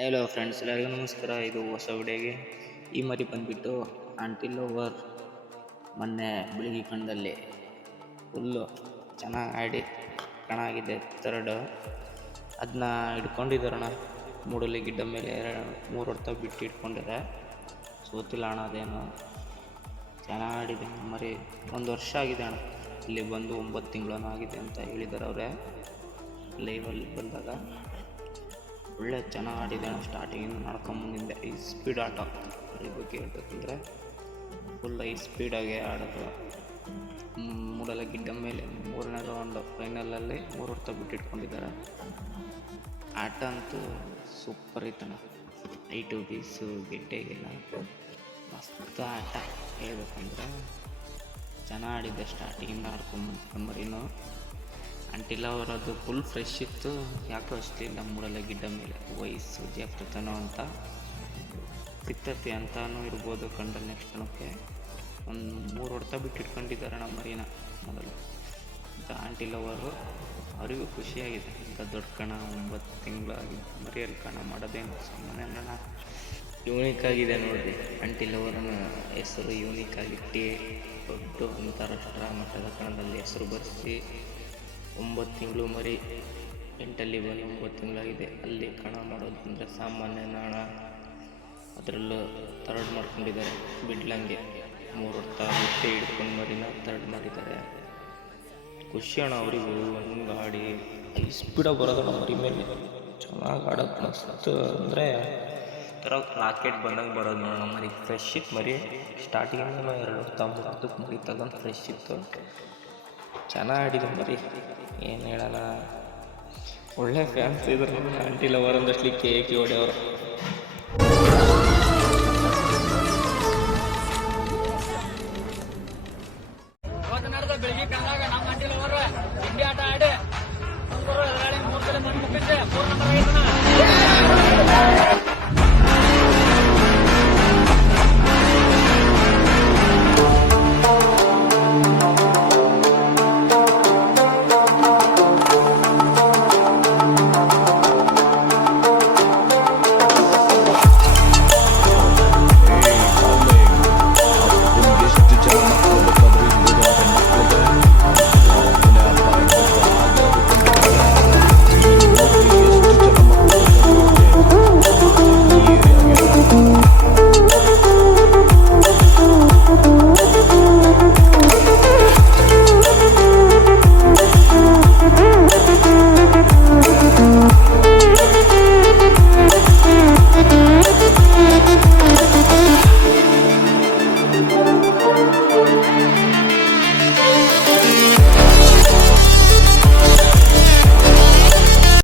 Hello friends, ಎಲ್ಲರಿಗೂ ನಮಸ್ಕಾರ. ಇದು ಹೊಸ ವಿಡಿಯೋಗೆ ಈ ಮರಿ ಬಂದುಬಿಟ್ಟು ಆಂಟಿ ಲವರ್. ಮೊನ್ನೆ ಬೆಳಿಗ್ಗೆ ಕಣ್ಣಲ್ಲಿ ಫುಲ್ಲು ಚೆನ್ನಾಗಿ ಆಡಿ ಕಣಾಗಿದೆ ಥರ್ಡ್. ಅದನ್ನ ಹಿಡ್ಕೊಂಡಿದ್ದಾರಣ ಮೂಡಲಿ ಗಿಡ್ಡ ಮೇಲೆ 3 ಹೊಡ್ತ ಬಿಟ್ಟು ಇಟ್ಕೊಂಡಿದ್ದಾರೆ. ಸೋತಿಲ್ಲ ಅಣ್ಣ, ಅದೇನು ಚೆನ್ನಾಗಿ ಆಡಿದೆ ಮರಿ. 1 ವರ್ಷ ಆಗಿದೆ ಅಣ್ಣ, ಇಲ್ಲಿ ಬಂದು 9 ತಿಂಗಳನ್ನ ಆಗಿದೆ ಅಂತ ಹೇಳಿದ್ದಾರೆ ಅವರೇ ಲೈವಲ್ಲಿ ಬಂದಾಗ. ಒಳ್ಳೆ ಚೆನ್ನಾಗಿ ಆಡಿದೆ ಅಣ್ಣ. ಸ್ಟಾರ್ಟಿಂಗಿಂದ ನಡ್ಕೊಂಬಂದಿದ್ದೆ. ಈ ಸ್ಪೀಡ್ ಆಟ ಅದ್ರ ಬಗ್ಗೆ ಹೇಳ್ಬೇಕಂದ್ರೆ ಫುಲ್ ಐ ಸ್ಪೀಡಾಗಿ ಆಡೋದು. ಮೂಡಲ ಗಿಡ್ಡ ಮೇಲೆ 3ನೇ ರೌಂಡು ಫೈನಲಲ್ಲಿ 3 ಹೊಡ್ತ ಬಿಟ್ಟಿಟ್ಕೊಂಡಿದ್ದಾರೆ. ಆಟ ಅಂತೂ ಸೂಪರ್ ಐತಣ್ಣ. ಐಟು ಬೀಸು ಗೆಡ್ಡೆಗೆಲ್ಲ ಮಸ್ತ್ ಆಟ. ಹೇಳ್ಬೇಕಂದ್ರೆ ಚೆನ್ನಾಗಿ ಆಡಿದ್ದೆ. ಸ್ಟಾರ್ಟಿಂಗಿಂದ ಆಡ್ಕೊಂಬಂದು ಮರಿನೂ ಅಂಟಿಲ್ಲ ಅವರದ್ದು ಫುಲ್ ಫ್ರೆಶ್ ಇತ್ತು. ಯಾಕೋ ಅಷ್ಟೇ ಮೂಡಲ ಗಿಡ್ಡ ಮೇಲೆ ವಯಸ್ಸು ಜಾಗ್ರತನೋ ಅಂತ ಸಿಕ್ತತಿ ಅಂತಾನೂ ಇರ್ಬೋದು. ಕಂಡಲ್ಲಿ ನೆಕ್ಸ್ಟ್ ಕಣಕ್ಕೆ ಒಂದು 3 ಹೊಡ್ತ ಬಿಟ್ಟು ಇಟ್ಕೊಂಡಿದ್ದಾರೆ ನಮ್ಮ ಮರಿನ ಮೊದಲು. ಅಂತ ಆಂಟಿಲ್ ಅವರು ಅವರಿಗೂ ಖುಷಿಯಾಗಿದೆ. ಇಂಥ ದೊಡ್ಡ ಕಣ 9 ತಿಂಗಳಾಗಿ ಮರಿಯಲ್ಲಿ ಕಣ ಮಾಡೋದೇನು ಸಾಮಾನ್ಯ ಅಣ್ಣ. ಯೂನಿಕ್ ಆಗಿದೆ ನೋಡಿರಿ. ಆಂಟಿಲ್ ಅವರ ಹೆಸರು ಯೂನಿಕ್ ಆಗಿಟ್ಟು ದೊಡ್ಡ ಅಂತಾರಾಷ್ಟ್ರ ಮಟ್ಟದ ಕಣದಲ್ಲಿ ಹೆಸರು ಬರೆಸಿ 9 ತಿಂಗಳು ಮರಿ 8ಅಲ್ಲಿ ಬಂದು 9 ತಿಂಗಳಾಗಿದೆ. ಅಲ್ಲಿ ಕಣ ಮಾಡೋದಂದರೆ ಸಾಮಾನ್ಯ ನಾಣ. ಅದರಲ್ಲೂ ಥರ್ಡ್ ಮಾಡ್ಕೊಂಡಿದ್ದಾರೆ. ಬಿಡ್ಲಂಗೆ 3 ಹೊಡ್ತ ಬಿಟ್ಟು ಹಿಡ್ಕೊಂಡು ಮರಿನ ಥರ್ಡ್ ಮಾಡಿದ್ದಾರೆ. ಖುಷಿ ಅಣ್ಣ ಅವರಿಗೂ. ಹಂಗೆ ಆಡಿ ಸ್ಪೀಡಾಗಿ ಬರೋದಣ್ಣ ಮರಿ ಮೇಲೆ. ಚೆನ್ನಾಗಿ ಆಡೋದು ಅನಿಸ್ತು. ಅಂದರೆ ಥರ ರಾಕೆಟ್ ಬಂದಂಗೆ ಬರೋದು ನೋಡೋಣ ಮರಿ. ಫ್ರೆಶ್ ಇತ್ತು ಮರಿ. ಸ್ಟಾರ್ಟಿಂಗಿಂದ 2 ಹೊಡ್ತ 3 ಹೊಡ್ತಕ್ಕೆ ಮರಿ ತಗೊಂಡು ಫ್ರೆಶ್ ಇತ್ತು. ಚೆನ್ನಾಗಿ ಆಡಿದೆ ಮರಿ, ಏನು ಹೇಳೋಣ. ಒಳ್ಳೆ ಫ್ಯಾನ್ಸ್ ಇದ್ರು ಆಂಟಿ ಲವರ್ ಅಂದಷ್ಟಲಿಕ್ಕೆ ಕೇಕಿ ಹೊಡೆಯವರು.